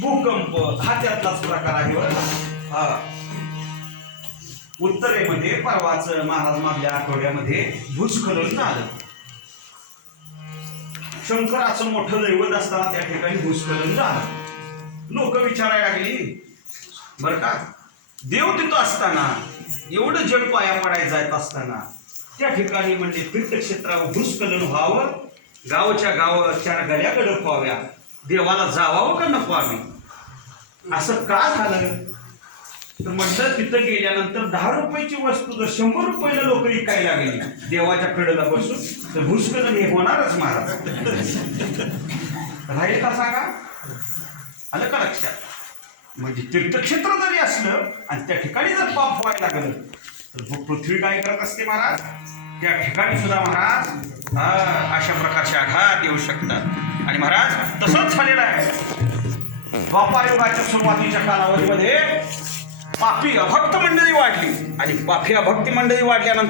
भूकंप हा त्यातलाच प्रकार आहे बरं. हा उत्तरेमध्ये परवाच महाराज मागल्या आठवड्यामध्ये भूस्खलन झालं. शंकराचं मोठं दैवत असताना त्या ठिकाणी भूस्खलन झालं. लोक विचारायला लागली बर का, देव तिथं असताना एवढं जग पाया पडायला जात असताना त्या ठिकाणी म्हणजे तीर्थक्षेत्रावर भूस्खलन व्हावं, गावच्या गाव चार गड्याकडे व्हाव्या, देवाला जावावं का नको आम्ही, असं का झालं. तर म्हटलं तिथं गेल्यानंतर 10 रुपयाची वस्तू जर 100 रुपयाला लोक विकायला गेली देवाच्या कडेला बसून तर भूस्खलन हे होणारच महाराज. राहील का सांगा, आलं का लक्षात. म्हणजे तीर्थक्षेत्र जरी असलं आणि त्या ठिकाणी जर पाप व्हायला लागलं तर पृथ्वी काय करत असते महाराज, त्या ठिकाणी सुद्धा महाराज अशा प्रकारचे आघात येऊ शकतात. आणि महाराज तसंच झालेलं आहे. द्वापार युगाच्या सुरुवातीच्या कालावधीमध्ये पापी अभक्त मंडळी वाढली आणि पापी अभक्ती मंडळी वाढल्यानंतर